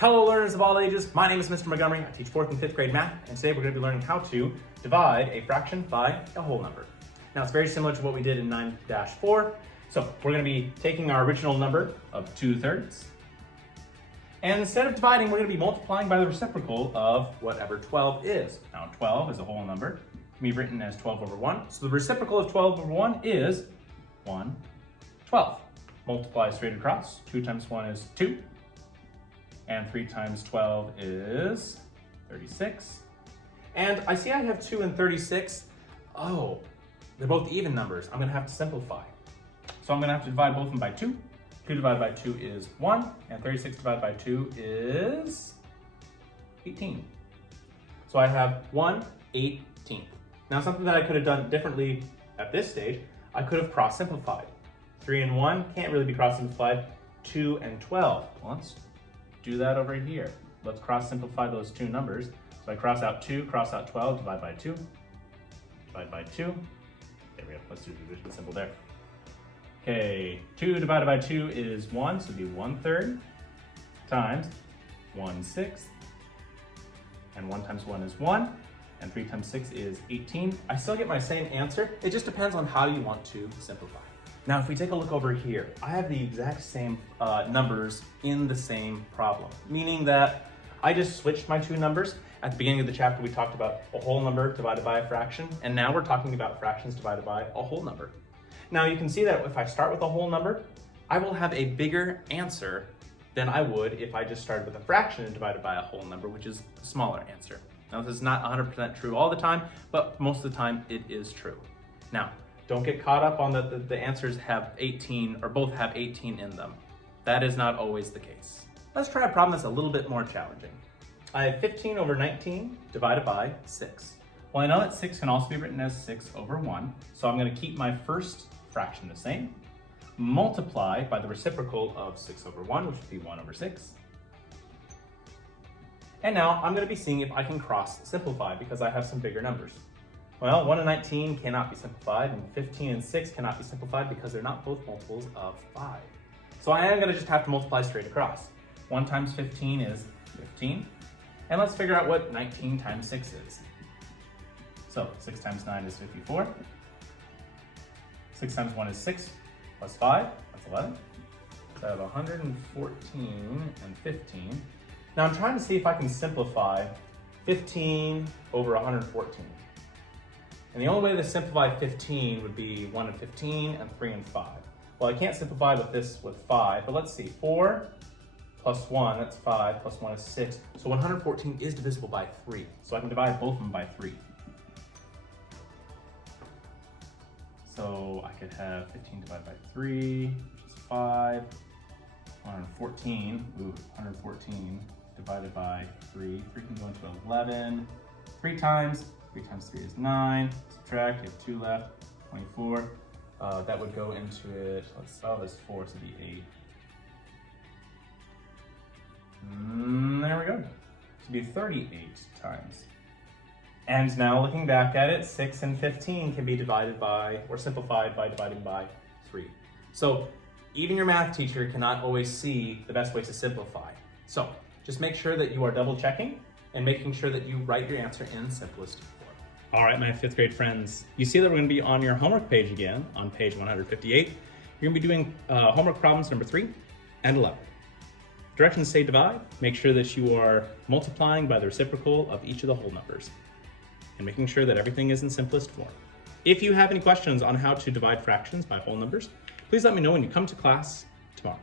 Hello learners of all ages, my name is Mr. Montgomery. I teach 4th and 5th grade math, and today we're going to be learning how to divide a fraction by a whole number. Now it's very similar to what we did in 9-4. So we're going to be taking our original number of 2/3, and instead of dividing, we're going to be multiplying by the reciprocal of whatever 12 is. Now 12 is a whole number, can be written as 12 over 1. So the reciprocal of 12 over 1 is 1/12. Multiply straight across. 2 times 1 is 2. And 3 times 12 is 36. And I see I have 2 and 36. Oh, they're both even numbers. I'm gonna have to simplify. So I'm gonna have to divide both of them by 2. 2 divided by 2 is 1, and 36 divided by 2 is 18. So I have 1/18. Now something that I could have done differently at this stage, I could have cross-simplified. 3 and 1 can't really be cross-simplified. 2 and 12. Well, let's do that over here. Let's cross-simplify those two numbers. So I cross out 2, cross out 12, divide by 2, divide by 2. There we go, let's do the division symbol there. Okay, 2 divided by 2 is 1, so it'd be 1/3 times 1/6. And 1 times 1 is 1, and 3 times 6 is 18. I still get my same answer, it just depends on how you want to simplify. Now, if we take a look over here, I have the exact same numbers in the same problem, meaning that I just switched my two numbers. At the beginning of the chapter, we talked about a whole number divided by a fraction, and now we're talking about fractions divided by a whole number. Now, you can see that if I start with a whole number, I will have a bigger answer than I would if I just started with a fraction and divided by a whole number, which is a smaller answer. Now, this is not 100% true all the time, but most of the time it is true. Now, don't get caught up on the answers have 18 or both have 18 in them. That is not always the case. Let's try a problem that's a little bit more challenging. I have 15 over 19 divided by 6. Well, I know that 6 can also be written as 6 over 1, so I'm going to keep my first fraction the same, multiply by the reciprocal of 6 over 1, which would be 1 over 6. And now I'm going to be seeing if I can cross simplify because I have some bigger numbers. Well, 1 and 19 cannot be simplified, and 15 and 6 cannot be simplified because they're not both multiples of 5. So I am going to just have to multiply straight across. 1 times 15 is 15. And let's figure out what 19 times 6 is. So 6 times 9 is 54. 6 times 1 is 6, plus 5, that's 11. So I have 114 and 15. Now I'm trying to see if I can simplify 15 over 114. And the only way to simplify 15 would be 1 and 15 and 3 and 5. Well, I can't simplify with this with 5, but let's see. 4 plus 1, that's 5, plus 1 is 6. So 114 is divisible by 3. So I can divide both of them by 3. So I could have 15 divided by 3, which is 5. 114 divided by 3. 3 can go into 11. 3 times 3 is 9. Subtract, you have 2 left, 24. That would go into it, that's 4, so it'd be 8. There we go. It should be 38 times. And now looking back at it, 6 and 15 can be divided by, or simplified by dividing by 3. So even your math teacher cannot always see the best ways to simplify. So just make sure that you are double checking and making sure that you write your answer in simplest form. All right, my 5th grade friends, you see that we're going to be on your homework page again, on page 158. You're going to be doing homework problems number 3 and 11. Directions say divide. Make sure that you are multiplying by the reciprocal of each of the whole numbers and making sure that everything is in simplest form. If you have any questions on how to divide fractions by whole numbers, please let me know when you come to class tomorrow.